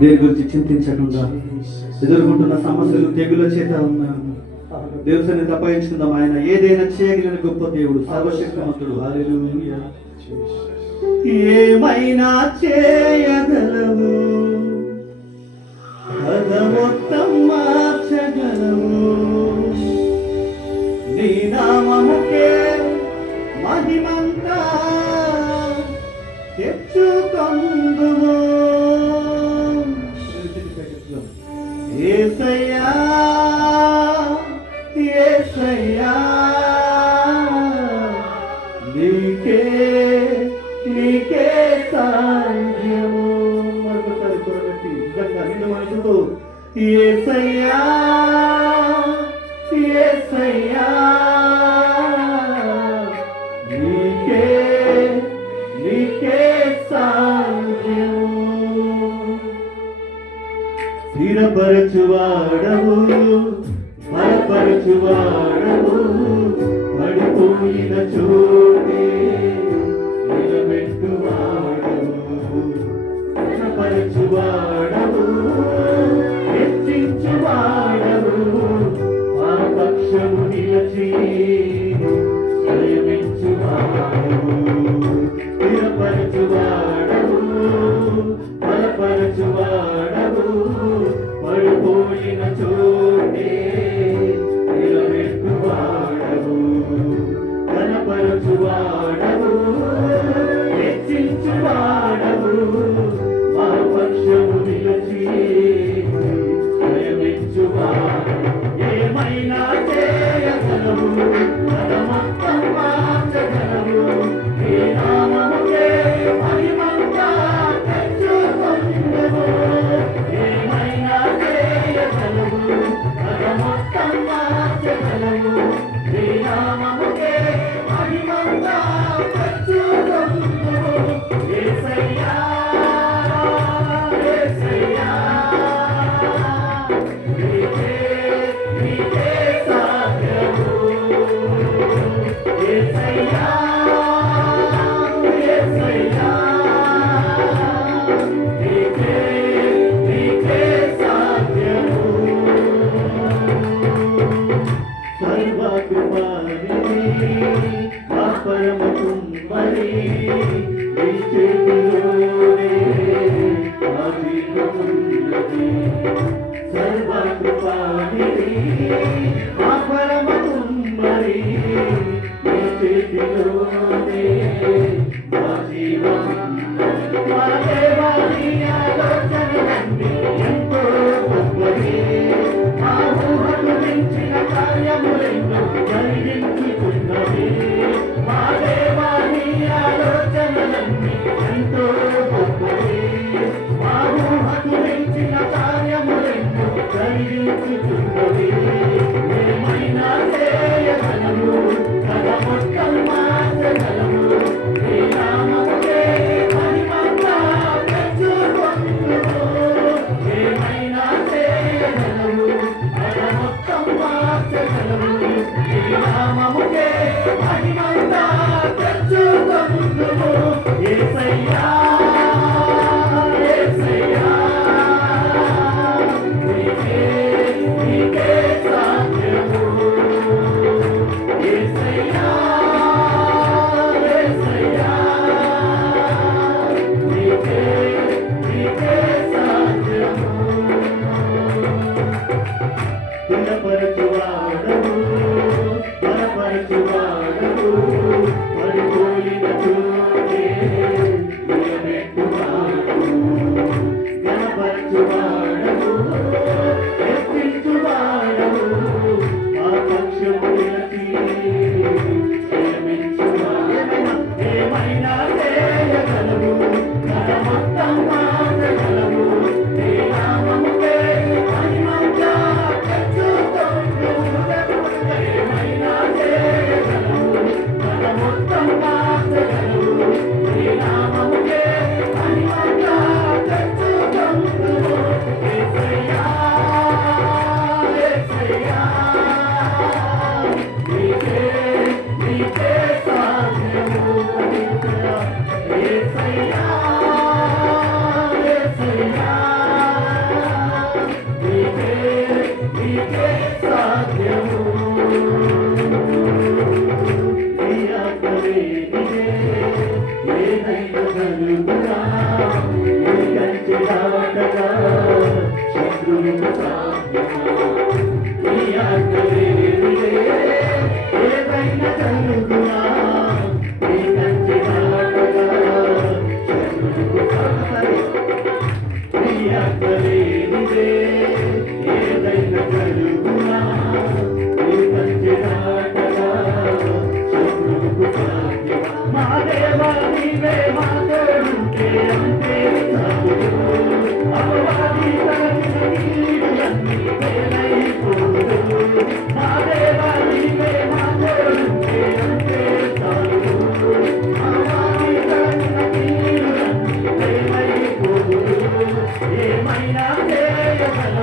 దేని గురించి చింతించకుండా ఎదుర్కొంటున్న సమస్యలు తెగుల చేత ఉన్నాను. దేవుని తప్పించుకుందాం. ఆయన ఏదైనా చేయగలిగిన గొప్ప దేవుడు, సర్వశక్తిమంతుడు. హల్లెలూయా. ఏమైనా చేయగలవు, కథ మొత్తం మార్చగలవు. నీ నామముకే మహిమంతా తెచ్చుకొందుము. యేసయ్యా యేసయ్యా నీకే నీకే సాధ్యము. మరొకసారి చూడండి, నిజంగా నిన్ను మనసుతో యేసయ్యా యేసయ్యా నీకే నీకే సాధ్యము. స్థిరపరచువాడవు, బలపరచువాడవు, పడిపోయిన చోటే నిలబెట్టువాడవు. స్థిరపరచువాడవు, హెచ్చించువాడవు, మా పక్షము నిలచి శ్రమించువాడవు. స్థిరపరచువాడవు, బలపరచువాడవు, పడిపోయిన చోటే నిలబెట్టువాడవు. బలపరచువాడవు, హెచ్చించువాడవు, మా పక్షము నిలచి శ్రమించువాడవు. ఏమైనా చేయగలవు, మొత్తం మార్చగలవు. ఈ నామముకే మహిమంతా తెచ్చుకొందుము. ఏమైనా చేయగలవు, మొత్తం మార్చగలవు. ఈ నామముకే మహిమంతా తెచ్చుకొందుము. యేసయ్యా యేసయ్యా నీకే నీకే సాధ్యము. యేసయ్యా యేసయ్యా నీకే నీకే సాధ్యము. సర్వకృపానిధి మా పరమ కుమ్మరి, నీ చేతిలోనే మా జీవమున్నది. సర్వకృపానిధి మా పరమ కుమ్మరి, నీ చేతిలోనే మా జీవమున్నది. మా దేవా నీ ఆలోచనలన్నీ ఎంతో గొప్పవి. మా ఊహకు మించిన కార్యములెన్నో జరిగించుచున్నవి. మా దేవా నీ ఆలోచనలన్నీ ఎంతో గొప్పవి. మా ఊహకు మించిన కార్యములెన్నో జరిగించుచున్నవి. ఏమైనా చేయగలము, కథ మొత్తం మార్చగలము. నీ నామముకే మహిమంతా తెచ్చుకొందుము. ఏమైనా చేయగలము, కథ మొత్తం మార్చగలము. నీ నామముకే మహిమంతా తెచ్చుకొందుము. యేసయ్యా యేసయ్యా నీకే నీకే సాధ్యము. యేసయ్యా యేసయ్యా నీకే నీకే సాధ్యము. స్థిరపరచువాడవు, బలపరచువాడవు, పడిపోయిన చోటే ఏమైనా చేయగలవు